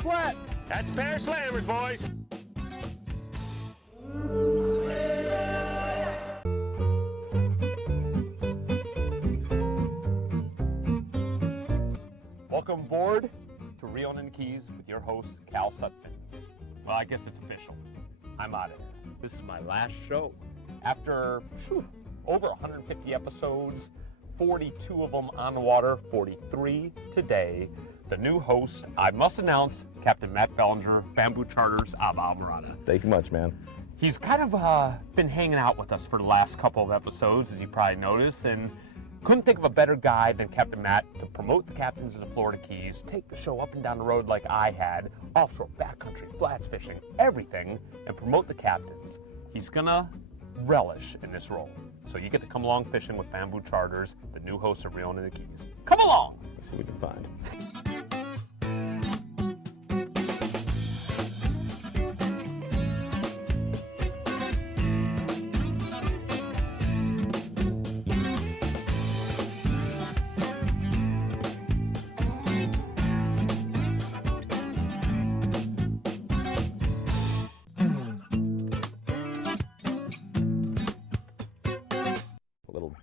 flat. That's pair slammers, boys. Welcome aboard to Reelin In The Keys with your host, Cal Sutphin. Well, I guess it's official. I'm out of here. This is my last show. After over 150 episodes, 42 of them on the water, 43 today, the new host, I must announce, Captain Matt Bellinger, Bamboo Charters of Alvarado. Thank you much, man. He's kind of been hanging out with us for the last couple of episodes, as you probably noticed, and couldn't think of a better guy than Captain Matt to promote the captains of the Florida Keys, take the show up and down the road like I had, offshore, backcountry, flats fishing, everything, and promote the captains. He's gonna relish in this role. So you get to come along fishing with Bamboo Charters, the new host of Reelin In The Keys. Come along! Let's see what we can find.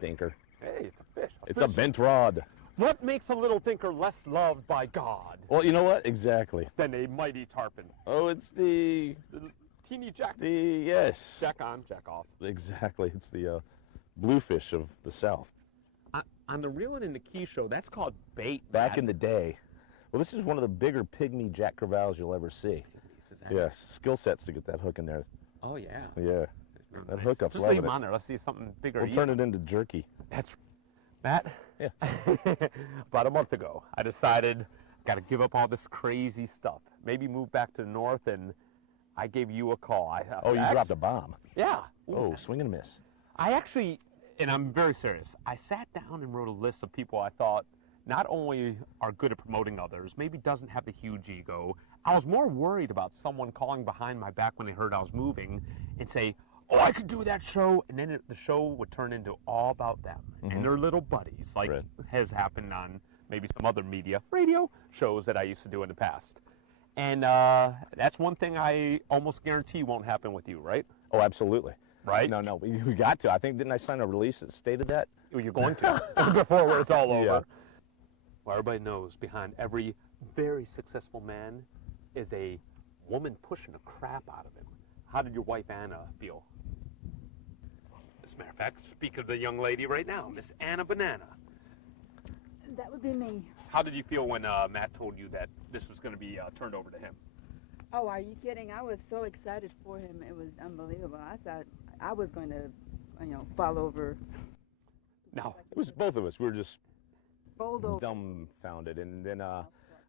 Dinker. Hey, it's a fish. It's a bent rod. What makes a little dinker less loved by God Well, you know what? Exactly. than a mighty tarpon? Oh, it's the Teeny jack. yes. Jack on, jack off. Exactly. It's the bluefish of the South. On the Reelin In The Keys show, that's called bait. Back Matt. in the day. Well, this is one of the bigger pygmy jack crevalles you'll ever see. Is that- Yes. Skill sets to get that hook in there. Oh yeah. Yeah. That hookup's Just loving leave him it. on there. Let's see if something bigger. We'll turn it into jerky. That's Matt. Yeah. About a month ago, I decided got to give up all this crazy stuff. Maybe move back to the north, and I gave you a call. Oh, you dropped a bomb. Yeah. Ooh, Oh, swing and a miss. I actually, and I'm very serious, I sat down and wrote a list of people I thought not only are good at promoting others, maybe doesn't have a huge ego. I was more worried about someone calling behind my back when they heard I was moving and say, oh, I could do that show, and then the show would turn into all about them and their little buddies, like Right. has happened on maybe some other media, radio shows that I used to do in the past. And that's one thing I almost guarantee won't happen with you, right? Oh, absolutely. Right? No, we got to. I think, didn't I sign a release that stated that? You're going to before it's all over. Yeah. Well, everybody knows behind every very successful man is a woman pushing the crap out of him. How did your wife Anna feel? As a matter of fact, speak of the young lady right now, Miss Anna Banana. That would be me. How did you feel when Matt told you that this was going to be turned over to him? Oh, are you kidding? I was so excited for him. It was unbelievable. I thought I was going to, fall over. No. It was both of us. We were just Bowled over. dumbfounded. And then I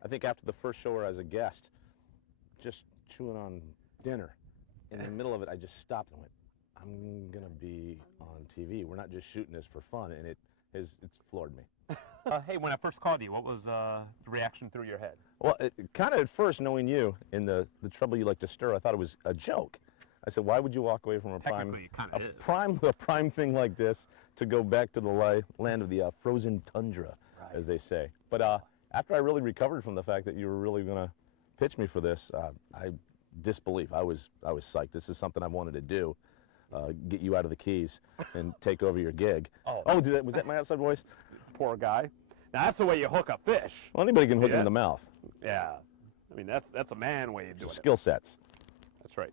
think after the first show where I was a guest, just chewing on dinner, in the middle of it, I just stopped and went, I'm going to be on TV. We're not just shooting this for fun. And it's floored me. Hey, when I first called you, what was the reaction through your head? Well, kind of at first, knowing you and the trouble you like to stir, I thought it was a joke. I said, why would you walk away from a Technically, it kind of is. a prime thing like this to go back to the land of the frozen tundra, as they say? But after I really recovered from the fact that you were really going to pitch me for this, I disbelief. I was psyched. This is something I wanted to do. Get you out of the Keys and take over your gig. Oh, was that my outside voice? Poor guy. Now that's the way you hook a fish. Well, anybody can hook Yeah. in the mouth. Yeah. I mean, that's a man way of doing it. Skill sets. That's right.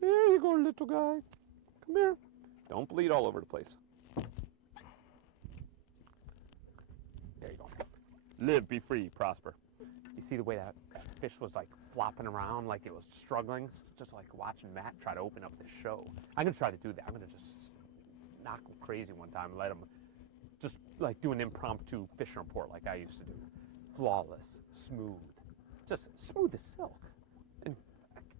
There you go, little guy. Come here. Don't bleed all over the place. There you go. Live, be free, prosper. You see the way that fish was like flopping around like it was struggling? It's just like watching Matt try to open up the show. I'm going to try to do that. I'm going to just knock him crazy one time and let him just like do an impromptu fishing report like I used to do. Flawless, smooth, just smooth as silk. And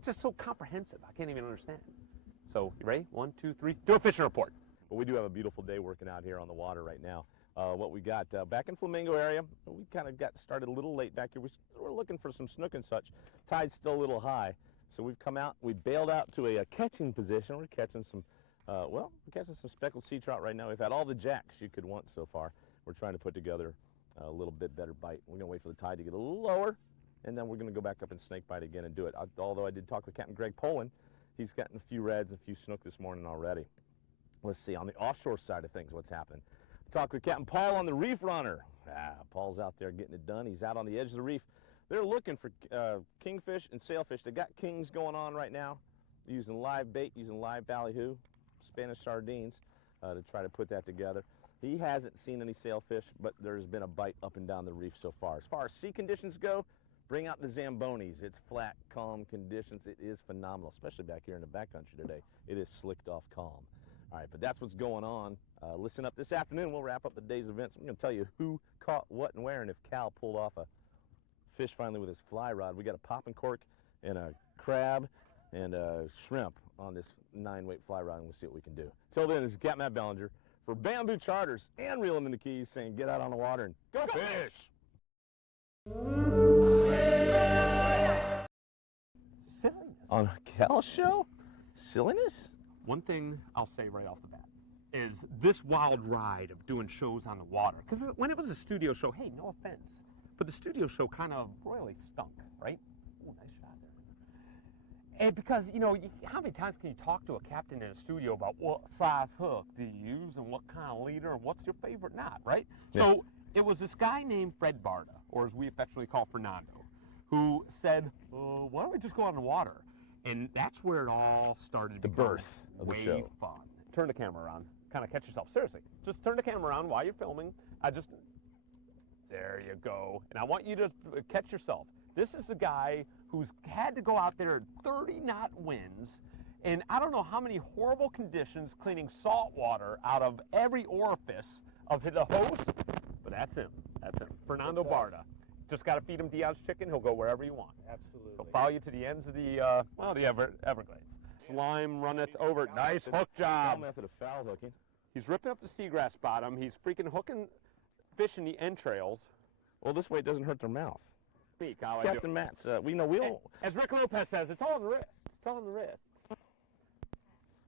just so comprehensive, I can't even understand. So, you ready? 1, 2, 3, do a fishing report. Well, we do have a beautiful day working out here on the water right now. What we got back in Flamingo area, we kind of got started a little late back here. We're looking for some snook and such. Tide's still a little high, so we've come out. We bailed out to a catching position. We're catching some, we're catching some speckled sea trout right now. We've had all the jacks you could want so far. We're trying to put together a little bit better bite. We're gonna wait for the tide to get a little lower, and then we're going to go back up and snakebite again and do it. Although I did talk with Captain Greg Poland, he's gotten a few reds, a few snook this morning already. Let's see, on the offshore side of things, what's happening. Talk with Captain Paul on the Reef Runner. Paul's out there getting it done. He's out on the edge of the reef. They're looking for kingfish and sailfish. They got kings going on right now, using live bait, using live ballyhoo, Spanish sardines, to try to put that together. He hasn't seen any sailfish, but there's been a bite up and down the reef so far. As far as sea conditions go, bring out the Zambonis. It's flat, calm conditions. It is phenomenal, especially back here in the backcountry today. It is slicked off calm. All right, but that's what's going on. Listen up this afternoon. We'll wrap up the day's events. I'm going to tell you who caught what and where, and if Cal pulled off a fish finally with his fly rod. We got a popping cork and a crab and a shrimp on this 9-weight fly rod, and we'll see what we can do. Till then, this is Capt Bellinger for Bamboo Charters and Reelin In The Keys, saying get out on the water and go fish! Silliness. On a Cal show? Silliness? One thing I'll say right off the bat is this wild ride of doing shows on the water. Because when it was a studio show, hey, no offense, but the studio show kind of royally stunk, right? Ooh, nice shot there. And because, you know, how many times can you talk to a captain in a studio about what size hook do you use and what kind of leader and what's your favorite knot, right? Yeah. So it was this guy named Fred Barta, or as we affectionately call Fernando, who said, why don't we just go out in the water? And that's where it all started. The birth of the show. Way fun. Turn the camera around. Kind of catch yourself. Seriously, just turn the camera around while you're filming. There you go. And I want you to catch yourself. This is a guy who's had to go out there in 30-knot winds, and I don't know how many horrible conditions cleaning salt water out of every orifice of the hose, but that's him. That's him. Fernando Barta. Just got to feed him Dion's chicken. He'll go wherever you want. Absolutely. He'll follow you to the ends of the Everglades. Slime runneth over. Nice hook job. Method of foul hooking. He's ripping up the seagrass bottom. He's freaking hooking fish in the entrails. Well, this way it doesn't hurt their mouth. How Captain Matt's, we'll... As Rick Lopez says, it's all on the wrist. It's all on the wrist.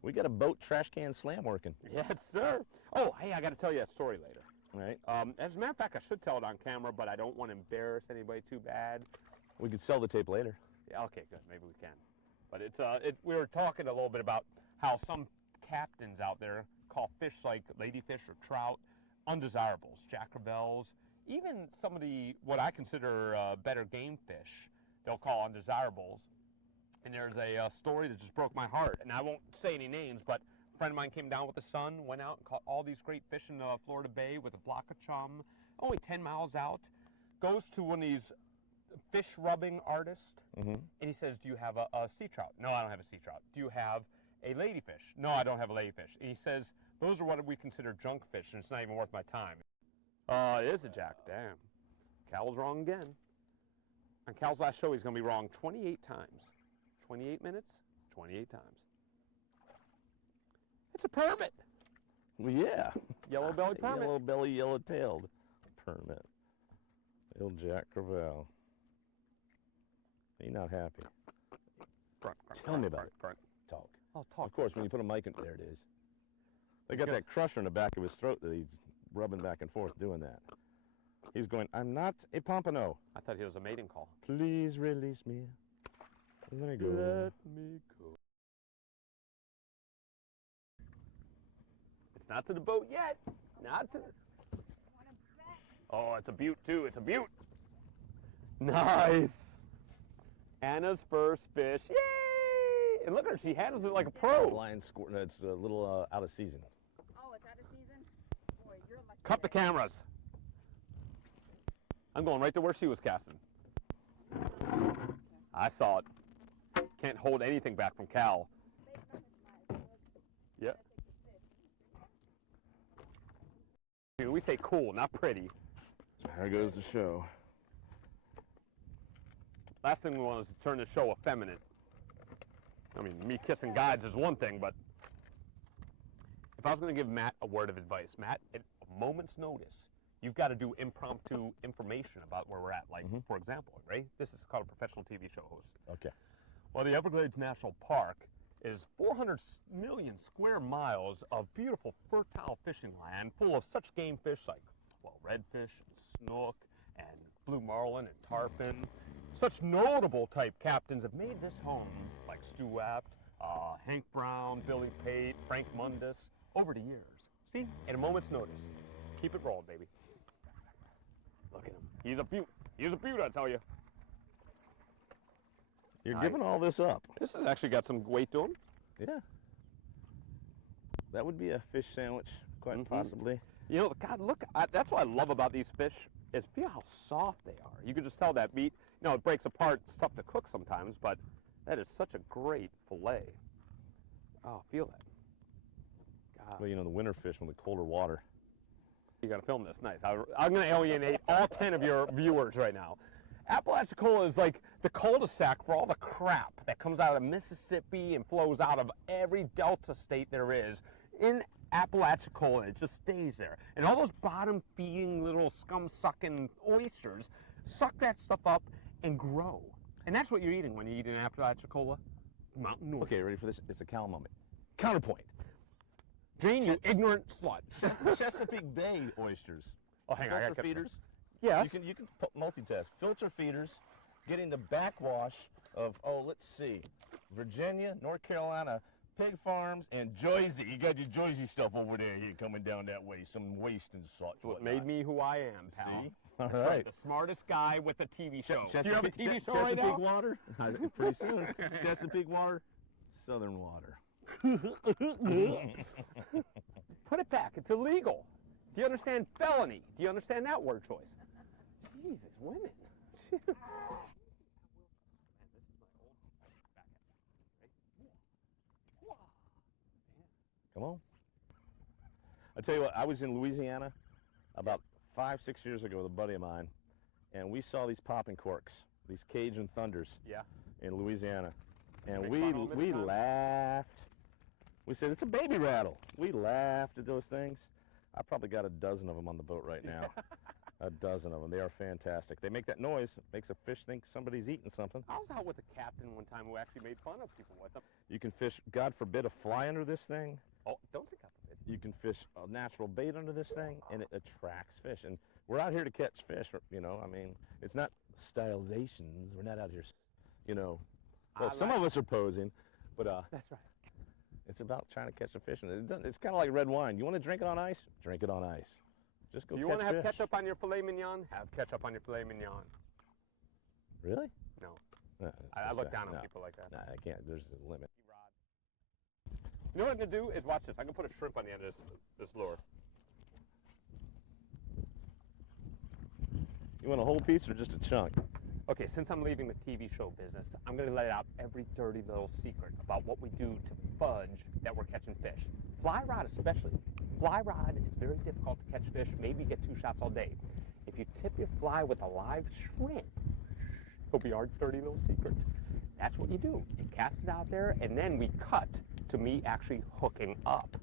We got a boat trash can slam working. Yes, sir. Oh, hey, I got to tell you a story later. All right. As a matter of fact, I should tell it on camera, but I don't want to embarrass anybody too bad. We could sell the tape later. Yeah, okay, good. Maybe we can. But we were talking a little bit about how some captains out there call fish like ladyfish or trout undesirables, jack crevalles, even some of the, what I consider better game fish, they'll call undesirables. And there's a story that just broke my heart. And I won't say any names, but a friend of mine came down with the son, went out and caught all these great fish in Florida Bay with a block of chum, only 10 miles out, goes to one of these fish rubbing artists, and he says, do you have a sea trout? No, I don't have a sea trout. Do you have a ladyfish? No, I don't have a ladyfish. And he says, those are what we consider junk fish, and it's not even worth my time. It is a jack. Damn. Cal was wrong again. On Cal's last show, he's going to be wrong 28 times. 28 minutes, 28 times. It's a permit. Well, yeah. Yellow belly permit. Yellow belly, yellow tailed permit. Little Jack Crevalle. You're not happy. Tell me about it. Talk. I'll talk. Of course, when you put a mic in there, it is. They got that crusher in the back of his throat that he's rubbing back and forth doing that. He's going, I'm not a pompano. I thought he was a mating call. Please release me. Let me go. Let me go. It's not to the boat yet. Not to the... Oh, it's a butte, too. It's a butte. Nice. Anna's first fish. Yay! And look at her. She handles it like a pro. Lion squirt. No, it's a little out of season. Oh, it's out of season? Boy, you're lucky. Cut the cameras. I'm going right to where she was casting. I saw it. Can't hold anything back from Cal. Yep. We say cool, not pretty. There goes the show. Last thing we want is to turn the show effeminate. I mean, me kissing guides is one thing, but if I was going to give Matt a word of advice, Matt, at a moment's notice, you've got to do impromptu information about where we're at. Like, for example, right? This is called a professional TV show host. Okay. Well, the Everglades National Park is 400 million square miles of beautiful, fertile fishing land full of such game fish like, well, redfish and snook and blue marlin and tarpon, Such notable type captains have made this home, like Stu Apt, Hank Brown, Billy Pate, Frank Mundus, over the years. See, at a moment's notice. Keep it rolling, baby. Look at him. He's a beaut. He's a beaut, I tell you. You're Nice. giving all this up. This has actually got some weight to him. Yeah. That would be a fish sandwich, quite possibly. You know, God, look, that's what I love about these fish, is feel how soft they are. You can just tell that meat, you know, it breaks apart, it's tough to cook sometimes, but that is such a great fillet. Oh, feel that. God. Well, you know, the winter fish in the colder water. You got to film this. Nice. I'm going to alienate all 10 of your viewers right now. Apalachicola is like the cul-de-sac for all the crap that comes out of Mississippi and flows out of every delta state there is. In Apalachicola, it just stays there. And all those bottom-feeding little scum-sucking oysters suck that stuff up and grow. And that's what you're eating when you eat an Apalachicola mountain oyster. Okay, ready for this? It's a Cal moment. Counterpoint. Jane, you ignorant slut. Chesapeake Bay oysters. Oh, hang on. I Filter gotta feeders. Yes. You can multitask. Filter feeders, getting the backwash of, oh, let's see, Virginia, North Carolina, pig farms, and Jersey. You got your Jersey stuff over there here coming down that way. Some waste and such. That's what made me who I am, pal. See? All That's right. The smartest guy with a TV show. Chesapeake, Do you have a TV show right Chesapeake now? water? Pretty soon. Chesapeake water, Southern water. Put it back. It's illegal. Do you understand felony? Do you understand that word choice? Jesus, women. Come on. I tell you what, I was in Louisiana about 5-6 years ago with a buddy of mine, and we saw these popping corks, these Cajun Thunders Yeah. in Louisiana. And Make we fun of 'em this time? laughed. We said, it's a baby rattle. We laughed at those things. I probably got a dozen of them on the boat right now. A dozen of them. They are fantastic. They make that noise, makes a fish think somebody's eating something. I was out with a captain one time who actually made fun of people with them. You can fish, God forbid, a fly under this thing. Oh, don't think of it. You can fish a natural bait under this thing, and it attracts fish. And we're out here to catch fish, you know. I mean, it's not stylizations. We're not out here, you know. Well, some of us are posing, but That's right. it's about trying to catch a fish. And it's kind of like red wine. You want to drink it on ice? Drink it on ice. Just go You catch want to have fish. ketchup on your filet mignon? Have ketchup on your filet mignon. Really? No. No, it's I just look that. down on No. people like that. No, I can't. There's a limit. You know what I'm going to do is watch this. I'm going to put a shrimp on the end of this lure. You want a whole piece or just a chunk? Okay, since I'm leaving the TV show business, I'm going to let out every dirty little secret about what we do to fudge that we're catching fish. Fly rod especially. Fly rod is very difficult to catch fish. Maybe you get 2 shots all day. If you tip your fly with a live shrimp, it'll be our dirty little secret. That's what you do. You cast it out there, and then we cut to me actually hooking up.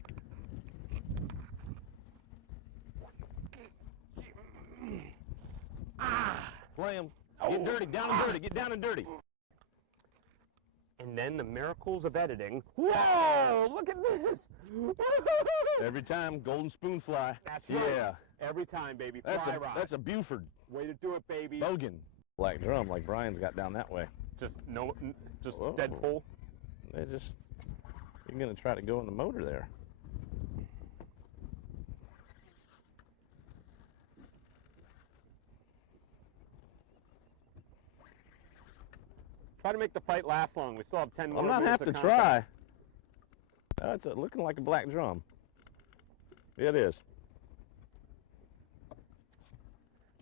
Play them. Get dirty. Down and dirty. Get down and dirty. And then the miracles of editing. Whoa! Look at this! Every time, golden spoon fly. That's right. Yeah. Every time, baby. That's Fly rod. a Buford. Way to do it, baby. Bogan. Black drum like Brian's got down that way. Just Whoa. Deadpool. You're going to try to go in the motor there. Try to make the fight last long. We still have 10 more I'm not minutes have to of try. It's looking like a black drum. Yeah, it is.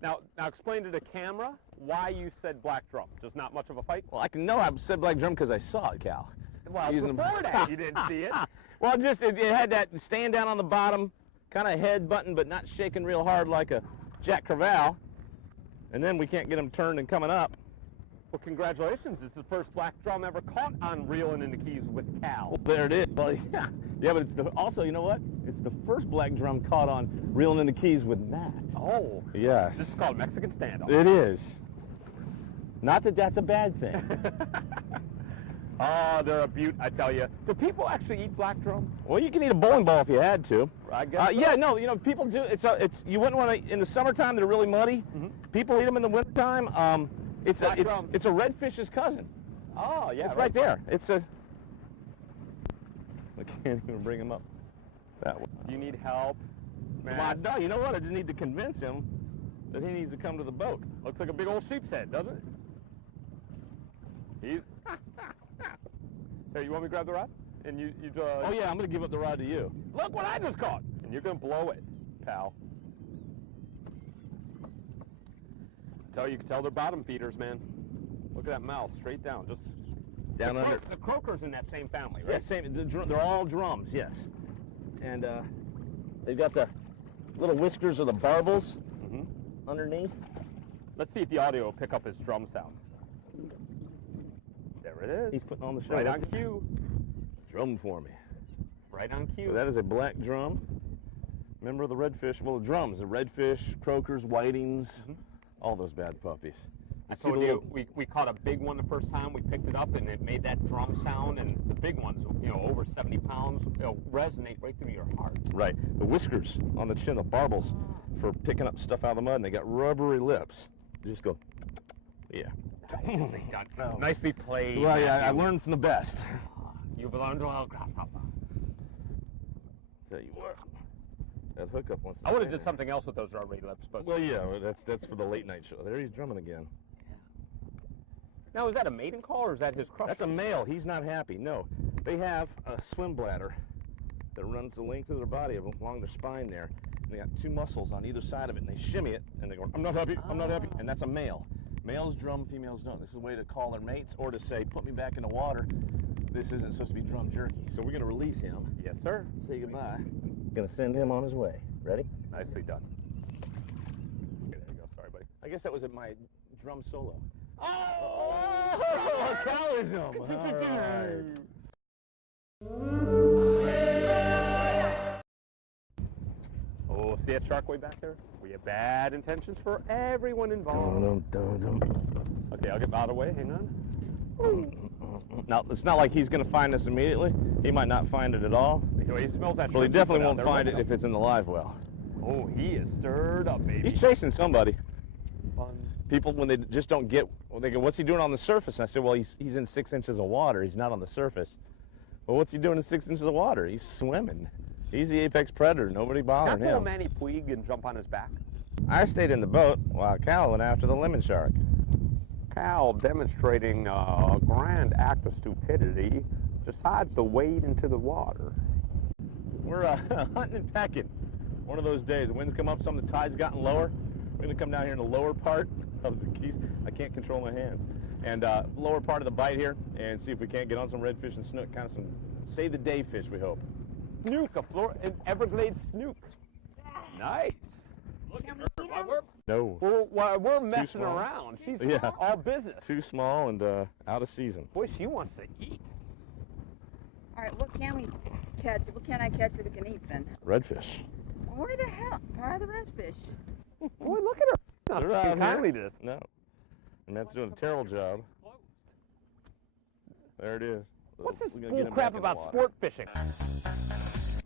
Now explain to the camera why you said black drum. Just not much of a fight? Well, I can know I said black drum because I saw it, Cal. Well, Using before that, you didn't see it. Well, just it had that stand down on the bottom, kind of head button, but not shaking real hard like a Jack Crevalle. And then we can't get them turned and coming up. Well, congratulations. This is the first black drum ever caught on Reelin In The Keys with Cal. Well, there it is. Well, yeah, but it's also, you know what? It's the first black drum caught on Reelin In The Keys with Matt. Oh. Yes. This is called Mexican standoff. It is. Not that that's a bad thing. Oh, they're a beaut, I tell you. Do people actually eat black drum? Well, you can eat a bowling ball if you had to. I guess so. Yeah, no, you know, people do. It's you wouldn't want to, in the summertime, they're really muddy. Mm-hmm. People eat them in the wintertime. It's Black drum. it's a redfish's cousin. Oh, yeah. It's right there. It's a. I can't even bring him up. That way. Do you need help, man? Well, no, you know what? I just need to convince him that he needs to come to the boat. Looks like a big old sheep's head, doesn't it? He's... Here, you want me to grab the rod? And you Oh yeah, I'm gonna give up the rod to you. Look what I just caught! And you're gonna blow it, pal. You can tell they're bottom feeders, man. Look at that mouth, straight down, just Down under. The croaker's in that same family, Yeah, right? same. They're all drums, yes. And they've got the little whiskers of the barbels underneath. Let's see if the audio will pick up his drum sound. There it is. He's putting on the show. Right on cue. Drum for me. Right on cue. So that is a black drum. Remember the redfish? Well, the drums, the redfish, croakers, whitings, all those bad puppies. I see the told you, little- we caught a big one the first time. We picked it up, and it made that drum sound. And the big ones, over 70 pounds, resonate right through your heart. Right. The whiskers on the chin, the barbels, for picking up stuff out of the mud, and they got rubbery lips. You just go, yeah. Nicely done. Nicely played. Well, yeah, I Matthew. learned from the best. You belong to our grasshopper. Tell you what, that hookup wants to I would have stay did something else with those rubbery lips, but Well, yeah, that's for the late night show. There he's drumming again. now is that a mating call or is that his crush? That's a male. He's not happy. No, they have a swim bladder that runs the length of their body along their spine there. And they got two muscles on either side of it, and they shimmy it, and they go, "I'm not happy. I'm not happy." And that's a male. Males drum, females don't. This is a way to call their mates or to say, "Put me back in the water. This isn't supposed to be drum jerky." So we're gonna release him. Yes, sir. Say goodbye. Gonna send him on his way. Ready? Nicely done. Okay, there you go. Sorry, buddy. I guess that was at my drum solo. Oh, cowism! All right. Oh, see that shark way back there? We have bad intentions for everyone involved. Okay, I'll get out of the way. Hang on. Now, it's not like he's going to find us immediately. He might not find it at all. He smells that. Well, he shrimp definitely put out won't there. find Look it if it's in the live well. Oh, he is stirred up, baby. He's chasing somebody. Fun. People, when they just don't get, well, they go, "What's he doing on the surface?" And I said, "Well, he's in 6 inches of water. He's not on the surface." Well, what's he doing in 6 inches of water? He's swimming. He's the apex predator. Nobody Can I bothering pull a him. Manny Puig and jump on his back? I stayed in the boat while Cal went after the lemon shark. Cal, demonstrating a grand act of stupidity, decides to wade into the water. We're hunting and pecking. One of those days. The wind's come up some, the tide's gotten lower. We're going to come down here in the lower part of the Keys. I can't control my hands. And lower part of the bite here and see if we can't get on some redfish and snook, kind of some save the day fish, we hope. Snook, an Everglades snook. Nice. Can we eat 'em? No. We're messing small. around. She's Yeah. all business. Too small and out of season. Boy, she wants to eat. All right, what can we catch? What can I catch that we can eat then? Redfish. Where the hell are the redfish? Boy, look at her. Not They're being out kindly here. to this. No. And that's doing a terrible job. There it is. What's this We're gonna bull get him crap back in the about water. sport fishing?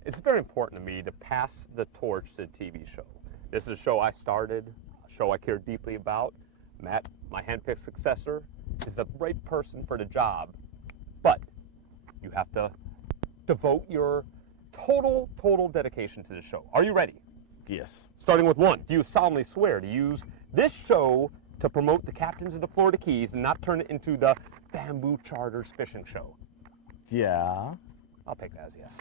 It's very important to me to pass the torch to the TV show. This is a show I started, a show I care deeply about. Matt, my handpicked successor, is the right person for the job. But you have to devote your total dedication to the show. Are you ready? Yes. Starting with one, do you solemnly swear to use this show to promote the captains of the Florida Keys and not turn it into the Bamboo Charters fishing show? Yeah. I'll take that as yes.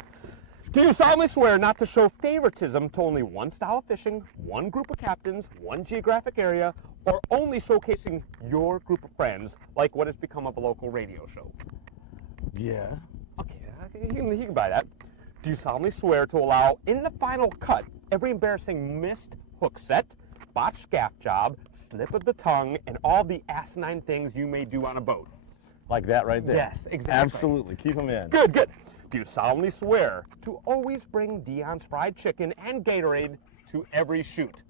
Do you solemnly swear not to show favoritism to only one style of fishing, one group of captains, one geographic area, or only showcasing your group of friends, like what has become of a local radio show? Yeah. Okay, he can buy that. Do you solemnly swear to allow in the final cut every embarrassing missed hook set, botched gaff job, slip of the tongue, and all the asinine things you may do on a boat? Like that right there. Yes, exactly. Absolutely. Keep them in. Good, good. Do you solemnly swear to always bring Dion's fried chicken and Gatorade to every shoot?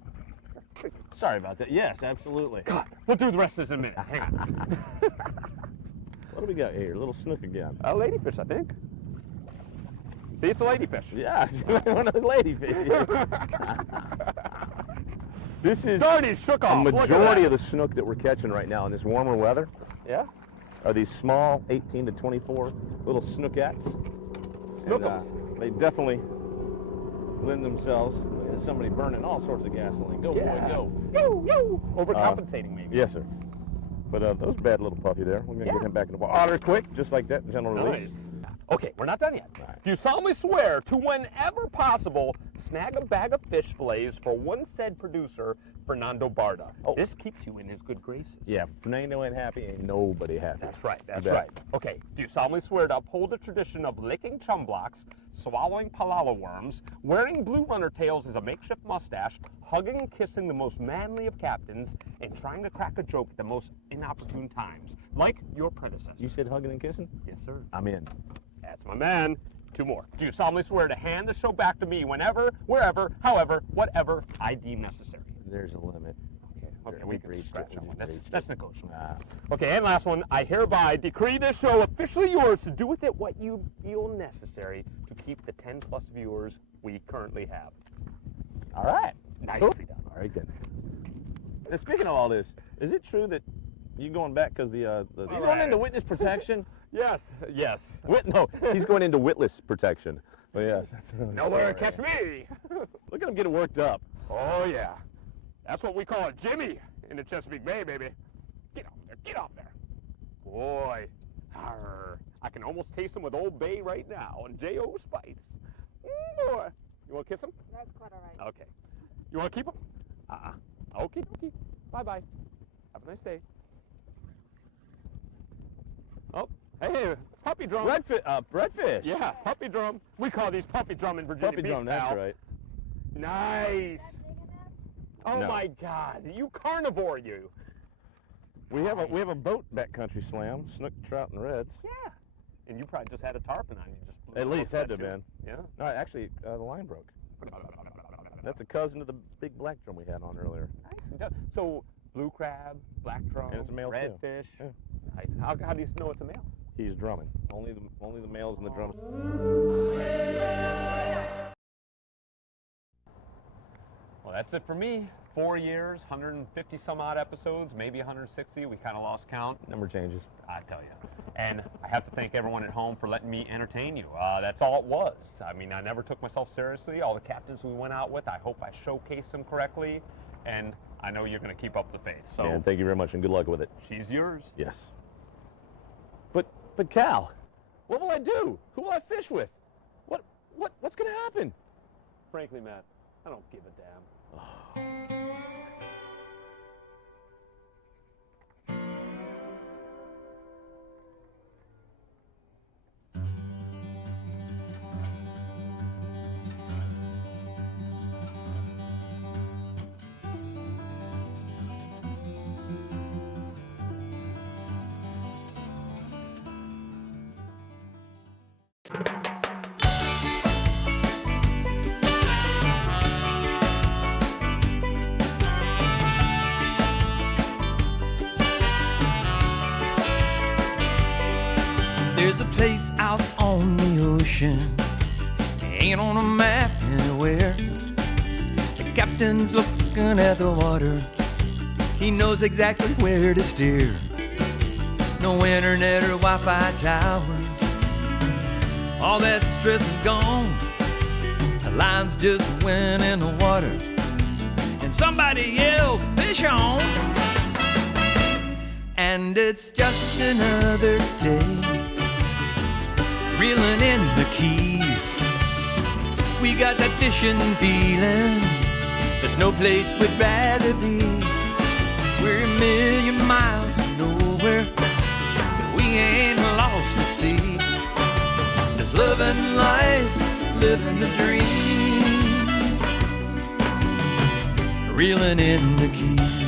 Sorry about that. Yes, absolutely. God, we'll do the rest of this in a minute. Hang on. What do we got here? A little snook again. A ladyfish, I think. See, it's a ladyfish. Yeah, it's one of those ladyfish. This is It's already shook a off. Look at majority that. of the snook that we're catching right now in this warmer weather Yeah. are these small 18 to 24 little snookettes. Snookums. And, they definitely lend themselves. There's somebody burning all sorts of gasoline. Go, boy, go. Yo, yo. Overcompensating, maybe. Yes, sir. But those bad little puppy there. We're going to get him back in the water quick, just like that, general release. Nice. Okay, we're not done yet. Right. Do you solemnly swear to, whenever possible, snag a bag of fish fillets for one said producer, Fernando Barda? Oh. This keeps you in his good graces. Yeah, if Fernando ain't happy, ain't nobody happy. That's right, that's bet. right. Okay, do you solemnly swear to uphold the tradition of licking chum blocks, swallowing palala worms, wearing blue runner tails as a makeshift mustache, hugging and kissing the most manly of captains, and trying to crack a joke at the most inopportune times, like your predecessor? You said hugging and kissing? Yes, sir. I'm in. That's my man. Two more. Do you solemnly swear to hand the show back to me whenever, wherever, however, whatever I deem necessary? There's a limit. Okay, we We've can reached scratch it, that one. we've reached it. That's negotiable. Nah. Okay, and last one. I hereby decree this show officially yours to do with it what you feel necessary to keep the 10+ viewers we currently have. All right. Nicely done. All right, then. Now, speaking of all this, is it true that you going back because the you going into witness protection? Yes, yes. No, he's going into witless protection. But yes, that's really Nowhere scary. catch me. Look at him getting worked up. Oh, yeah. That's what we call a Jimmy in the Chesapeake Bay, baby. Get off there. Get off there. Boy. Arr. I can almost taste him with Old Bay right now and J.O. Spice. Boy. You want to kiss him? That's quite all right. Okay. You want to keep him? Okay, okay. Bye-bye. Have a nice day. Oh, hey, puppy drum. Redfish. Yeah, puppy drum. We call these puppy drum in Virginia Puppy Beach, drum, that's pal. right. Nice. Oh No. my God, you carnivore, you. We have a boat backcountry slam, snook, trout, and reds. Yeah. And you probably just had a tarpon on you. Just blew At the least hook had to at have you. been. Yeah. No, actually, the line broke. That's a cousin of the big black drum we had on earlier. Nice. So blue crab, black drum, And it's a male, too. redfish. Yeah. Nice. How do you know it's a male? He's drumming. Only the males and the drums. Well, that's it for me. 4 years, 150 some odd episodes, maybe 160. We kind of lost count. Number changes. I tell you. And I have to thank everyone at home for letting me entertain you. That's all it was. I mean, I never took myself seriously. All the captains we went out with, I hope I showcased them correctly. And I know you're going to keep up the faith. So And thank you very much, and good luck with it. she's yours. Yes. But Cal, what will I do? Who will I fish with? What's going to happen? Frankly, Matt, I don't give a damn. There's a place out on the ocean, ain't on a map anywhere. The captain's looking at the water, he knows exactly where to steer. No internet or Wi-Fi towers, all that stress is gone. The line's just went in the water, and somebody yells, "Fish on!" And it's just another day, reeling in the keys. We got that fishing feeling, there's no place we'd rather be. We're a million miles from nowhere, but we ain't lost at sea. Just living life, living the dream, reeling in the keys.